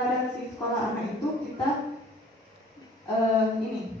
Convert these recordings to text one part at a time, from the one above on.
deklarasi sekolah anak itu kita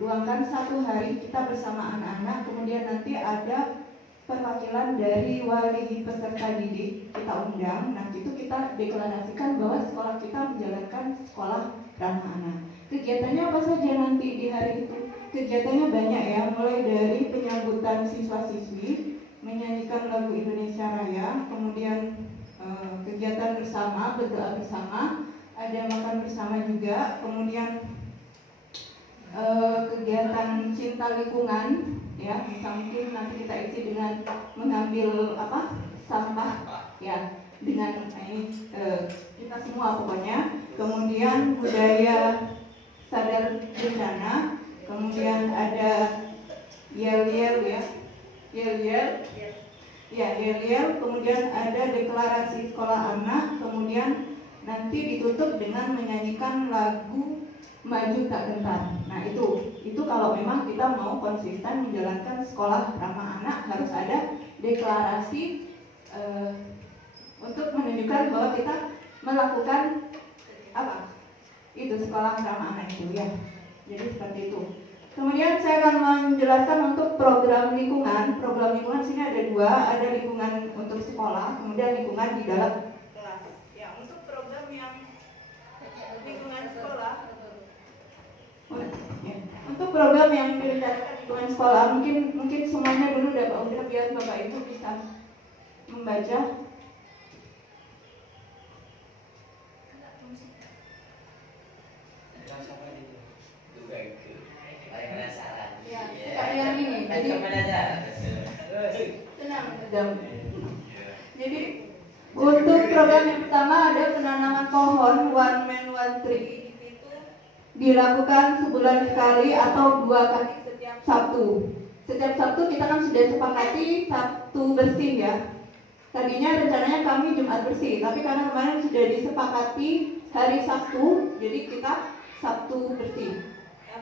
luangkan 1 hari kita bersama anak-anak, kemudian nanti ada perwakilan dari wali peserta didik kita undang. Nah itu kita deklarasikan bahwa sekolah kita menjalankan sekolah ramah anak. Kegiatannya apa saja nanti di hari itu? Kegiatannya banyak ya, mulai dari penyambutan siswa-siswi, menyanyikan lagu Indonesia Raya, kemudian kegiatan bersama, berdoa bersama, ada makan bersama juga, kemudian kegiatan cinta lingkungan ya, mungkin nanti kita isi dengan mengambil sampah ya, dengan kita semua pokoknya. Kemudian budaya sadar bencana, kemudian ada yel-yel ya, yel-yel, kemudian ada deklarasi sekolah anak, kemudian nanti ditutup dengan menyanyikan lagu Maju Tak Gentar. Nah itu kalau memang kita mau konsisten menjalankan sekolah ramah anak, harus ada deklarasi untuk menunjukkan bahwa kita melakukan itu sekolah ramah anak itu ya. Jadi seperti itu. Kemudian saya akan menjelaskan untuk program lingkungan. Program lingkungan sini ada 2, ada lingkungan untuk sekolah, kemudian lingkungan di dalam kelas. Ya, untuk program yang lingkungan sekolah, untuk program yang direncanakan lingkungan sekolah, mungkin semuanya dulu udah biar Bapak Ibu bisa membaca. Yang ini, tenang. Jadi untuk program yang pertama ada penanaman pohon One Man One Tree. Itu dilakukan sebulan sekali atau 2 kali setiap Sabtu. Setiap Sabtu kita kan sudah sepakati Sabtu bersih ya. Tadinya rencananya kami Jumat bersih, tapi karena kemarin sudah disepakati hari Sabtu, jadi kita Sabtu bersih.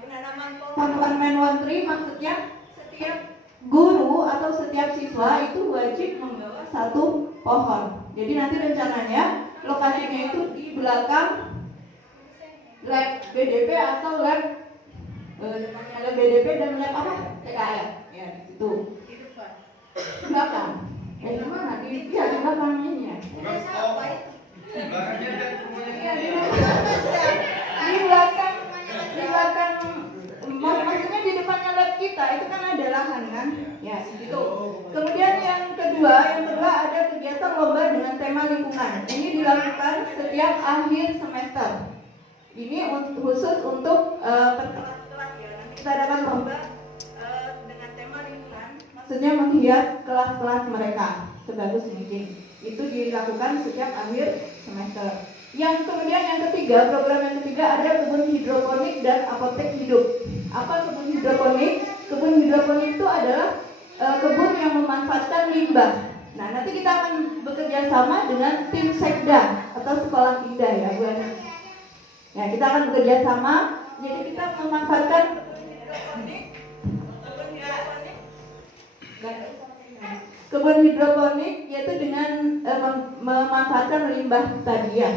Penanaman pohon One Man One Tree maksudnya setiap guru atau setiap siswa itu wajib membawa 1 pohon. Jadi nanti rencananya lokasinya itu di belakang lab BDP atau lab BDP dan lab TKR ya, di situ. Belakang. Di mana? Di belakang ini ya. Di belakang maksudnya di depannya lab kita itu kan ada lahan kan ya, di situ. Kemudian yang kedua ada kegiatan lomba dengan tema lingkungan. Ini dilakukan setiap akhir semester. Ini khusus untuk kelas-kelas ya. Nanti kita adakan lomba dengan tema lingkungan, maksudnya menghias kelas-kelas mereka sebagus mungkin. Itu dilakukan setiap akhir semester. Kemudian yang ketiga, program yang ketiga ada kebun hidroponik dan apotek hidup. Apa kebun hidroponik? Kebun hidroponik itu adalah kebun yang memanfaatkan limbah. Nah, nanti kita akan bekerja sama dengan tim Sekda atau Sekolah Indah ya, Bu Ana. Ya, kita akan bekerja sama. Jadi kita memanfaatkan kebun hidroponik yaitu dengan memanfaatkan limbah tadi ya.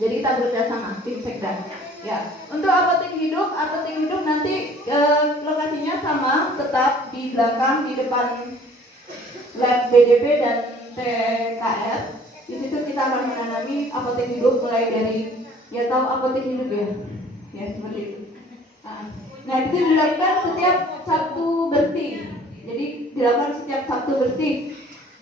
Jadi kita bekerja sama tim Sekda. Ya, untuk apotek hidup nanti lokasinya sama, tetap di belakang di depan lab BDP dan TKR. Di situ kita akan menanami apotek hidup mulai dari tahu apotek hidup ya. Ya, seperti itu. Nah, itu dilakukan setiap Sabtu bersih. Jadi dilakukan setiap Sabtu bersih.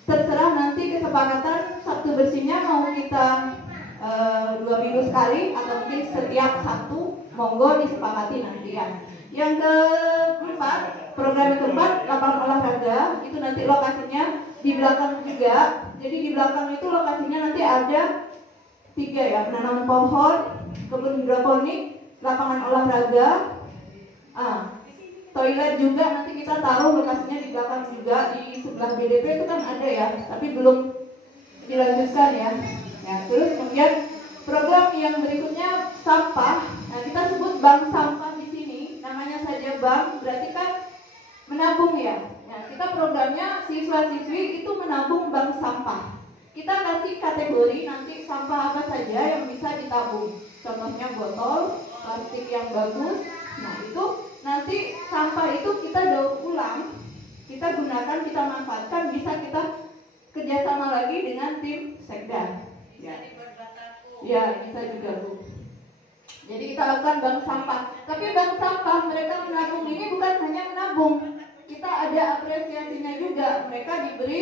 Terserah nanti kesepakatan Sabtu bersihnya mau kita 2 minggu sekali atau mungkin setiap Sabtu, monggo disepakati nanti ya. Yang keempat, program keempat lapangan olahraga, itu nanti lokasinya di belakang juga. Jadi di belakang itu lokasinya nanti ada 3 ya, penanaman pohon, kebun hidroponik, lapangan olahraga, toilet juga nanti kita taruh lokasinya di belakang juga, di sebelah BDP itu kan ada ya, tapi belum dilanjutkan ya. Ya, terus kemudian program yang berikutnya sampah. Nah, kita sebut bank sampah di sini. Namanya saja bank, berarti kan menabung ya. Nah, kita programnya siswa-siswi itu menabung bank sampah. kita kasih kategori nanti sampah apa saja yang bisa ditabung. Contohnya botol, plastik yang bagus. Nah itu nanti sampah itu kita daur ulang, kita gunakan, kita manfaatkan, bisa kita kerjasama lagi dengan tim Sekda. Ya bisa juga Bu. Jadi kita lakukan bank sampah. Tapi bank sampah mereka menabung ini bukan hanya menabung. Kita ada apresiasinya juga. Mereka diberi,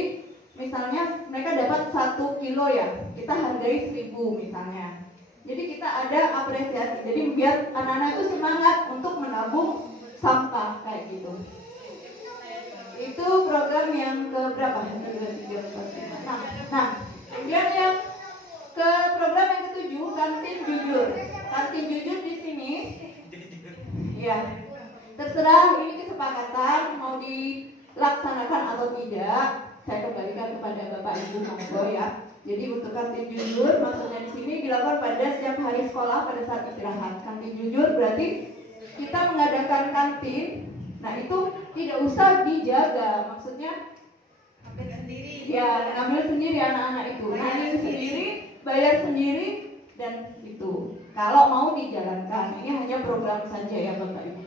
misalnya mereka dapat 1 kilo ya, kita hargai 1.000 misalnya. Jadi kita ada apresiasi. Jadi biar anak-anak itu semangat untuk menabung sampah kayak gitu. Itu program yang ke berapa? Nah, kemudian yang ke program yang ke-7, kantin jujur. Kantin jujur di sini, ya terserah ini kesepakatan mau dilaksanakan atau tidak. Saya kembalikan kepada Bapak Ibu monggo ya. Jadi untuk kantin jujur maksudnya di sini dilakukan pada setiap hari sekolah pada saat istirahat. Kantin jujur berarti kita mengadakan kantin. Nah itu tidak usah dijaga, maksudnya ambil sendiri. Ya, ambil sendiri anak-anak itu. Ambil sendiri, bayar sendiri dan itu. Kalau mau dijalankan, ini hanya program saja ya Bapak Ibu.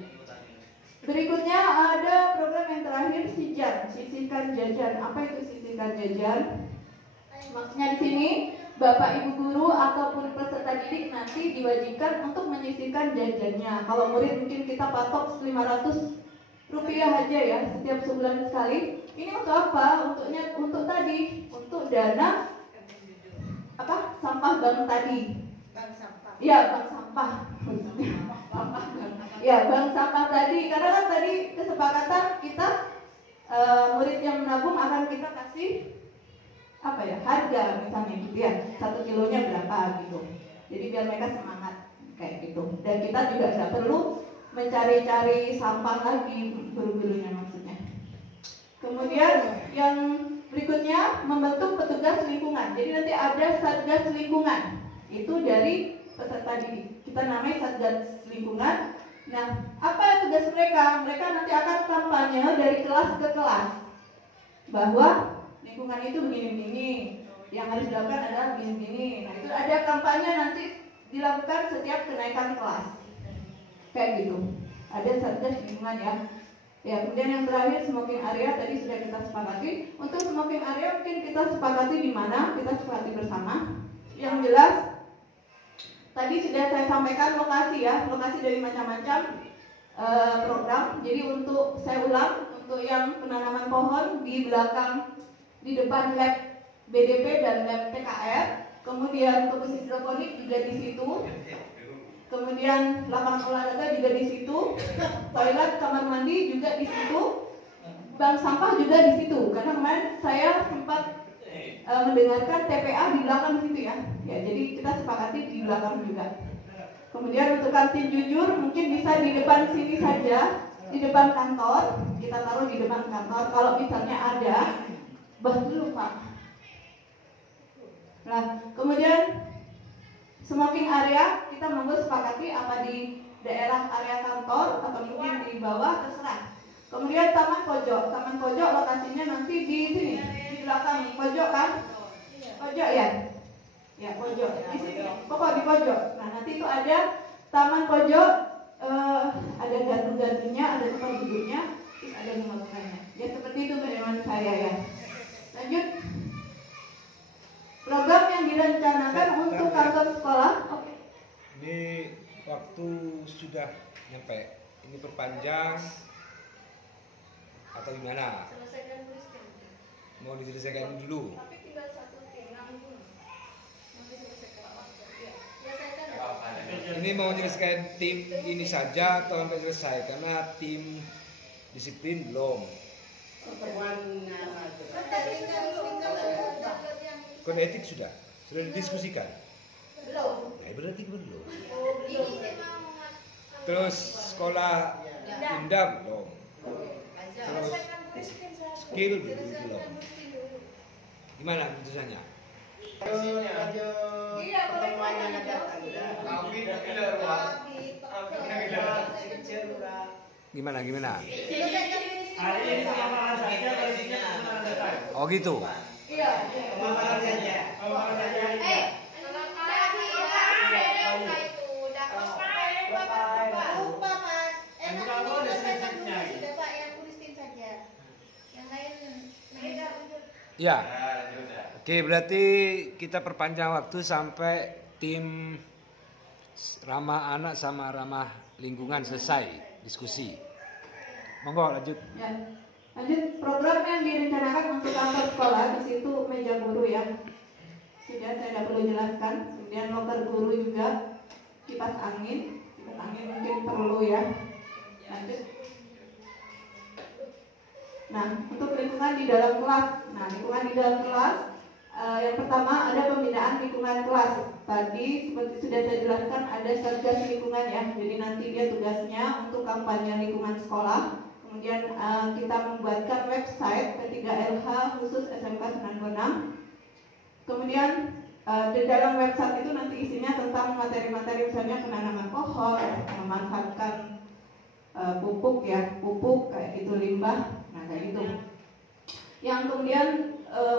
Berikutnya ada program yang terakhir SIJAN, sisihkan jajan. Apa itu sisihkan jajan? Maksudnya di sini Bapak Ibu guru ataupun peserta didik nanti diwajibkan untuk menyisihkan jajannya. Kalau murid mungkin kita patok 500 rupiah aja ya setiap sebulan sekali. Ini untuk apa? Untuk tadi, untuk dana apa? Sampah bank tadi. Bank sampah. Iya, bank sampah. Sampah. Ya, bank sampah tadi. Karena kan tadi kesepakatan kita murid yang menabung akan kita kasih apa ya? Harga misalnya gitu ya. 1 kilonya berapa gitu. Jadi biar mereka semangat kayak gitu. Dan kita juga tidak perlu mencari-cari sampah lagi, guru-gurunya maksudnya. Kemudian yang berikutnya membentuk petugas lingkungan. Jadi nanti ada satgas lingkungan. Itu dari peserta didik. Kita namai satgas lingkungan. Nah, apa tugas mereka? Mereka nanti akan kampanye dari kelas ke kelas bahwa lingkungan itu begini-begini. Yang harus dilakukan adalah begini-begini. Nah, itu ada kampanye nanti dilakukan setiap kenaikan kelas. Kayak gitu. Ada satgas lingkungan ya. Ya, kemudian yang terakhir smoking area tadi sudah kita sepakati. Untuk smoking area mungkin kita sepakati di mana? Kita sepakati bersama. Yang jelas tadi sudah saya sampaikan lokasi ya, lokasi dari macam-macam program. Jadi untuk saya ulang, untuk yang penanaman pohon di belakang, di depan lab BDP dan lab TKR, kemudian kebun hidroponik juga di situ. Kemudian lapangan olahraga juga di situ, toilet, kamar mandi juga di situ, bank sampah juga di situ. Karena kemarin saya sempat mendengarkan TPA di belakang situ ya. Ya, jadi kita sepakati di belakang juga. Kemudian untuk kantin jujur mungkin bisa di depan sini saja, di depan kantor. Kita taruh di depan kantor. Kalau misalnya ada, dulu Pak. Nah, kemudian smoking area kita monggo sepakati apa di daerah area kantor atau mungkin di bawah terserah. Kemudian taman pojok lokasinya nanti di sini di belakang pojok kan? Pojok ya? Ya pojok di sini. Pokok di pojok. Nah nanti itu ada taman pojok, ada gardu-gardunya, ada tempat duduknya, terus ada rumah-rumahnya. Ya seperti itu teman saya ya. Lanjut. Program yang direncanakan untuk kantor sekolah. Oke. Ini waktu sudah nyampe. Ini perpanjang atau gimana? Selesaikan dulu. Mau diselesaikan dulu. Tapi tinggal 1 tim dulu. Mau diselesaikan. Ini mau menyelesaikan tim ini saja atau sampai selesai? Karena tim disiplin belum. Kode etik sudah didiskusikan. Belum. Ya berarti belum. Terus sekolah Indam belum. Terus skill belum. Gimana putusannya? Iya, pertemuannya Gimana? Hari ini saja Oh gitu. Iya. Pemaparan saja. Pemaparan saja. Lupa Mas. Nanti selesaikan dulu sudah Pak, yang tulisin saja. Yang lain Ya. Oke, berarti kita perpanjang waktu sampai tim ramah anak sama ramah lingkungan selesai diskusi. Monggo lanjut. Ya. Lanjut, program yang direncanakan untuk kantor sekolah di situ meja guru ya. Sudah saya tidak perlu jelaskan. Kemudian loker guru juga, kipas angin mungkin perlu ya. Lanjut. Nah, untuk lingkungan di dalam kelas. Nah, lingkungan di dalam kelas yang pertama ada pembinaan lingkungan kelas. Tadi seperti sudah saya jelaskan ada satgas lingkungan ya. Jadi nanti dia tugasnya untuk kampanye lingkungan sekolah. Kemudian kita membuatkan website P3LH khusus SMK 96. Kemudian di dalam website itu nanti isinya tentang materi-materi misalnya penanaman pohon, memanfaatkan pupuk kayak gitu, limbah, nah kayak gitu. Yang kemudian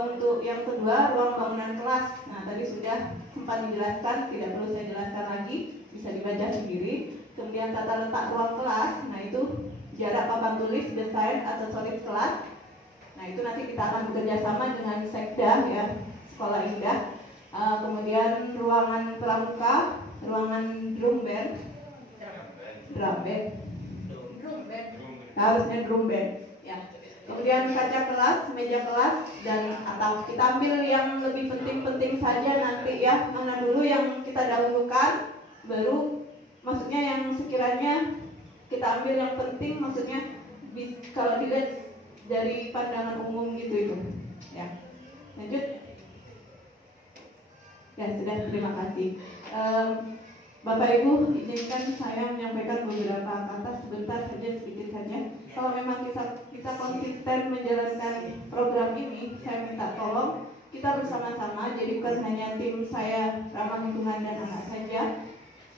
untuk yang kedua ruang bangunan kelas. Nah tadi sudah sempat dijelaskan, tidak perlu saya jelaskan lagi, bisa dibaca sendiri. Kemudian tata letak ruang kelas. Nah itu jarak papan tulis, desain, aksesoris kelas. Nah itu nanti kita akan bekerja sama dengan Sekda ya, Sekolah Indah. Kemudian ruangan pramuka, ruangan drum band, harusnya drum band. Ya. Kemudian kaca kelas, meja kelas, dan atap. Kita ambil yang lebih penting-penting saja nanti ya, mana dulu yang kita dahulukan, baru maksudnya yang sekiranya kita ambil yang penting, maksudnya kalau dilihat dari pandangan umum gitu itu ya. Lanjut ya, sudah, terima kasih. Bapak Ibu, izinkan saya menyampaikan beberapa kata sebentar saja, sedikit saja. Kalau memang kita konsisten menjalankan program ini, saya minta tolong kita bersama-sama. Jadi bukan hanya tim saya ramah lingkungan dan anak saja.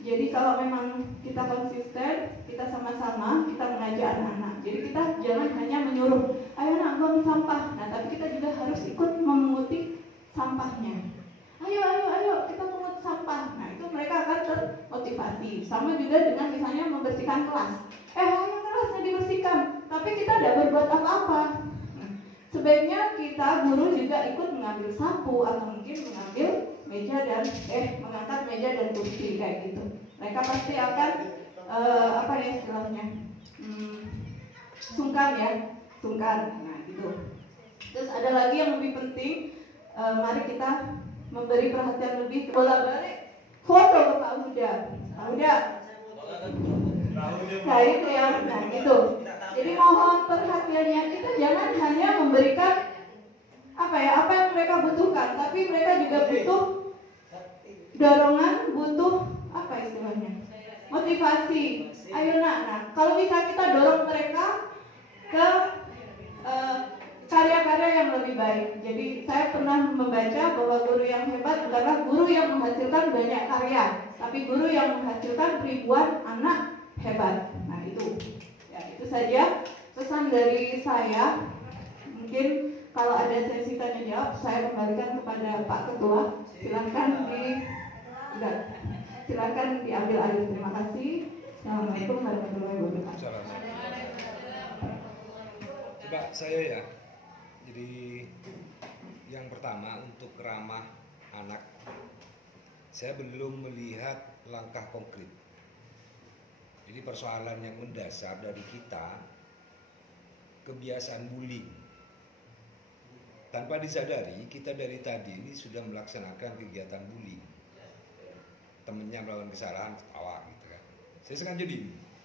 Jadi kalau memang kita konsisten, kita sama-sama, kita mengajak anak-anak. Jadi kita jangan hanya menyuruh, ayo nak buang sampah. Nah, tapi kita juga harus ikut memunguti sampahnya. Ayo, kita pungut sampah. Nah, itu mereka akan termotivasi. Sama juga dengan misalnya membersihkan kelas. Ayo kelasnya dibersihkan, tapi kita tidak berbuat apa-apa. Sebaiknya kita guru juga ikut mengambil sapu atau mungkin mengambil meja dan mengangkat meja dan kursi kayak gitu. Mereka pasti akan apa ya istilahnya, sungkan. Nah gitu. Terus ada lagi yang lebih penting, mari kita memberi perhatian lebih ke bola balik foto ke Pak Huda. Pak Huda. Nah itu ya, nah gitu. Jadi mohon perhatiannya, kita jangan hanya memberikan apa yang mereka butuhkan, tapi mereka juga butuh dorongan, butuh apa istilahnya, motivasi. Ayo nak, kalau bisa kita dorong mereka ke karya-karya yang lebih baik. Jadi saya pernah membaca bahwa guru yang hebat bukanlah guru yang menghasilkan banyak karya, tapi guru yang menghasilkan ribuan anak hebat. Nah itu. Ya, itu saja pesan dari saya. Mungkin kalau ada sesi tanya jawab, saya kembalikan kepada Pak Ketua. Silakan diambil alih. Terima kasih. Assalamualaikum warahmatullahi wabarakatuh. Coba saya ya. Jadi yang pertama untuk ramah anak, saya belum melihat langkah konkret. Jadi persoalan yang mendasar dari kita, kebiasaan bullying. Tanpa disadari, kita dari tadi ini sudah melaksanakan kegiatan bullying. Temennya melakukan kesalahan, ketawa gitu kan. Saya sengaja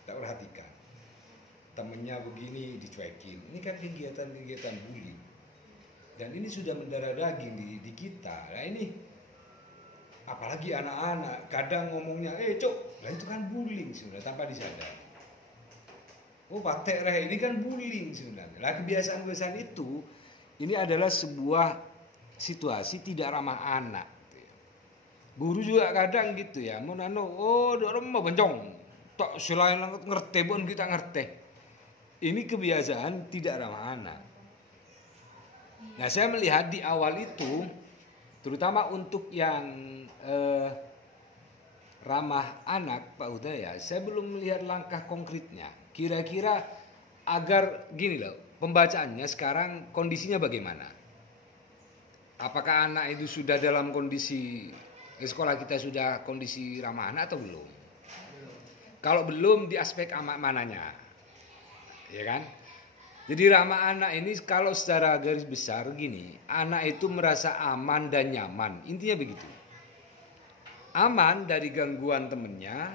tak perhatikan. Temennya begini, dicuekin. Ini kan kegiatan-kegiatan bullying. Dan ini sudah mendarah daging di kita. Nah ini, apalagi anak-anak, kadang ngomongnya, cok, lah itu kan bullying sebenarnya, tanpa disadari. Oh patek reh, ini kan bullying sebenarnya. Lah kebiasaan-kebiasaan itu, ini adalah sebuah situasi tidak ramah anak. Guru juga kadang gitu ya, dorong mau bencong, tok selain ngerti pun kita ngerti. Ini kebiasaan tidak ramah anak. Nah, saya melihat di awal itu, terutama untuk yang ramah anak, Pak Udaya, saya belum melihat langkah konkretnya. Kira-kira agar gini loh, pembacaannya sekarang kondisinya bagaimana? Apakah anak itu sudah dalam kondisi, sekolah kita sudah kondisi ramah anak atau belum? Kalau belum, di aspek mananya, ya kan? Jadi ramah anak ini kalau secara garis besar gini, anak itu merasa aman dan nyaman, intinya begitu. Aman dari gangguan temennya,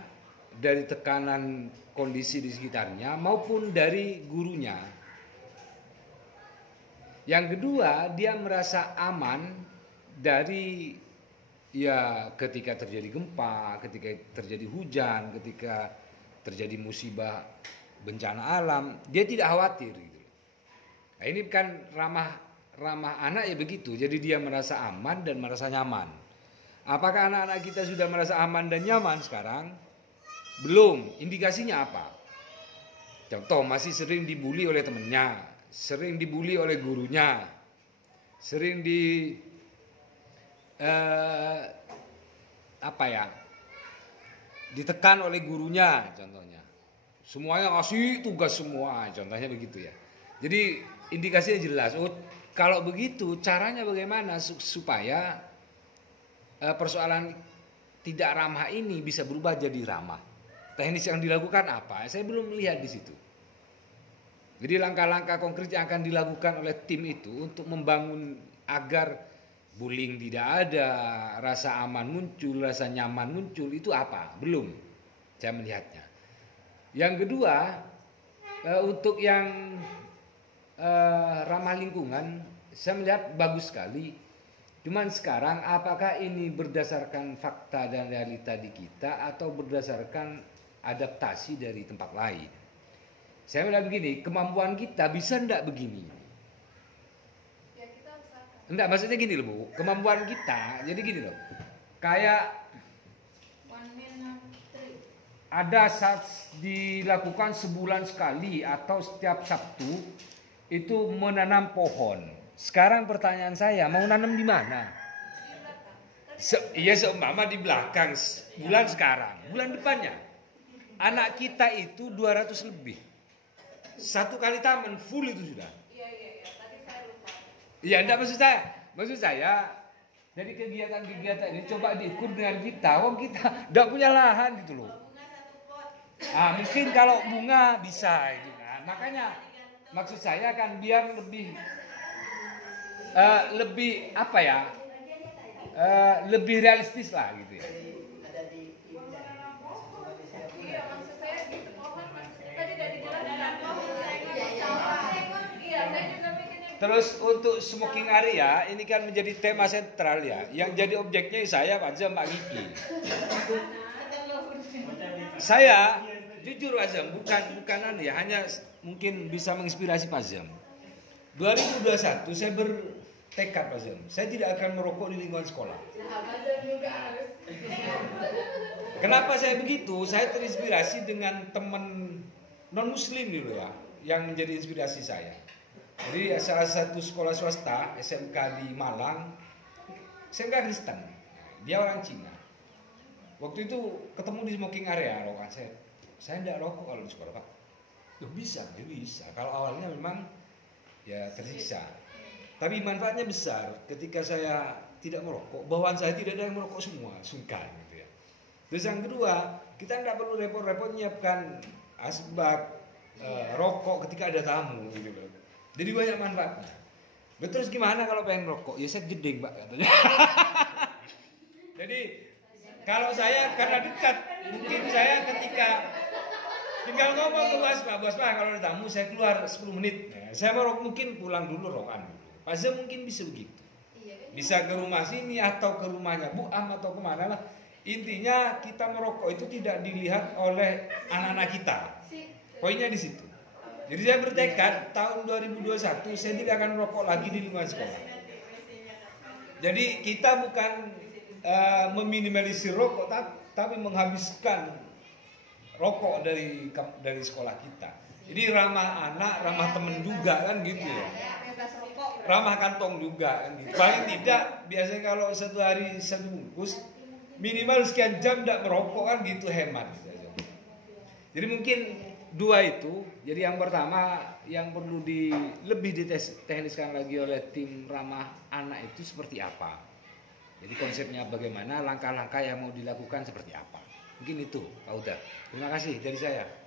dari tekanan kondisi di sekitarnya, maupun dari gurunya. Yang kedua, dia merasa aman dari ya ketika terjadi gempa, ketika terjadi hujan, ketika terjadi musibah bencana alam, dia tidak khawatir gitu. Nah, ini kan ramah anak ya begitu. Jadi dia merasa aman dan merasa nyaman. Apakah anak-anak kita sudah merasa aman dan nyaman sekarang? Belum. Indikasinya apa? Contoh, masih sering dibully oleh temennya, sering dibully oleh gurunya, sering ditekan oleh gurunya contohnya. Semuanya ngasih tugas semua, contohnya begitu ya. Jadi indikasinya jelas. Oh, kalau begitu caranya bagaimana supaya persoalan tidak ramah ini bisa berubah jadi ramah? Teknis yang dilakukan apa? Saya belum melihat di situ. Jadi langkah-langkah konkret yang akan dilakukan oleh tim itu untuk membangun agar bullying tidak ada, rasa aman muncul, rasa nyaman muncul, itu apa? Belum saya melihatnya. Yang kedua, untuk yang ramah lingkungan, saya melihat bagus sekali. Cuman sekarang apakah ini berdasarkan fakta dan realita di kita atau berdasarkan adaptasi dari tempat lain? Saya melihat begini, kemampuan kita bisa enggak begini? Ya, kita usahakan. Enggak, maksudnya gini loh Bu, kemampuan kita, jadi gini loh. Kayak ada saat dilakukan sebulan sekali atau setiap Sabtu itu menanam pohon. Sekarang pertanyaan saya, mau nanam di mana? Iya, seumpama di belakang bulan sekarang, bulan depannya. Anak kita itu 200 lebih. Satu kali taman full itu sudah. Iya, tadi saya lupa. Iya, enggak maksud saya dari kegiatan-kegiatan ini coba diukur dengan kita. Wong kita enggak punya lahan gitu loh. Bunga satu pot. Mungkin kalau bunga bisa gitu kan. Makanya maksud saya kan biar lebih apa ya? Lebih realistis lah gitu ya. Iya, maksud saya gitu pohon maksudnya tadi dari jalan pohon saya iya, saya juga mikirnya. Terus untuk smoking area ini kan menjadi tema sentral ya. Yang jadi objeknya saya Pak Azam, Pak Gigi. Saya jujur Pak Azam, bukan ya, hanya mungkin bisa menginspirasi Pak Azam. 2021 saya bertekad Pak Azam, saya tidak akan merokok di lingkungan sekolah. Kenapa saya begitu? Saya terinspirasi dengan teman non muslim dulu ya, yang menjadi inspirasi saya. Jadi salah satu sekolah swasta SMK di Malang, SMK Kristen, dia orang Cina. Waktu itu ketemu di smoking area, rokokan saya tidak rokok kalau di sekolah Pak. Loh, bisa. Kalau awalnya memang ya tersiksa, tapi manfaatnya besar. Ketika saya tidak merokok, bawaan saya tidak ada yang merokok semua, sungkan gitu ya. Terus yang kedua, kita tidak perlu repot-repot menyiapkan asbak rokok ketika ada tamu gitu loh. Jadi banyak manfaatnya. Terus gimana kalau pengen rokok? Ya saya jeding Pak katanya. Jadi kalau saya karena dekat, mungkin saya ketika tinggal ngomong ke bos Pak kalau ada tamu saya keluar 10 menit. Nah, saya merokok mungkin pulang dulu rokokan. Pak Zam mungkin bisa begitu. Bisa ke rumah sini atau ke rumahnya Bu Am atau kemana lah. Intinya kita merokok itu tidak dilihat oleh anak-anak kita. Poinnya di situ. Jadi saya bertekad tahun 2021 saya tidak akan merokok lagi di lingkungan sekolah. Jadi kita bukan meminimalisir rokok, tapi menghabiskan rokok dari sekolah kita. Jadi ramah anak, ramah temen juga kan gitu ya. bekas rokok. ramah kantong juga kan gitu. Paling tidak biasanya kalau satu hari satu bungkus minimal sekian jam tidak merokok kan gitu, hemat. Jadi mungkin dua itu. Jadi yang pertama yang perlu lebih ditekniskan lagi oleh tim ramah anak itu seperti apa. Jadi konsepnya bagaimana, langkah-langkah yang mau dilakukan seperti apa. Mungkin itu Pak Uda. Terima kasih dari saya.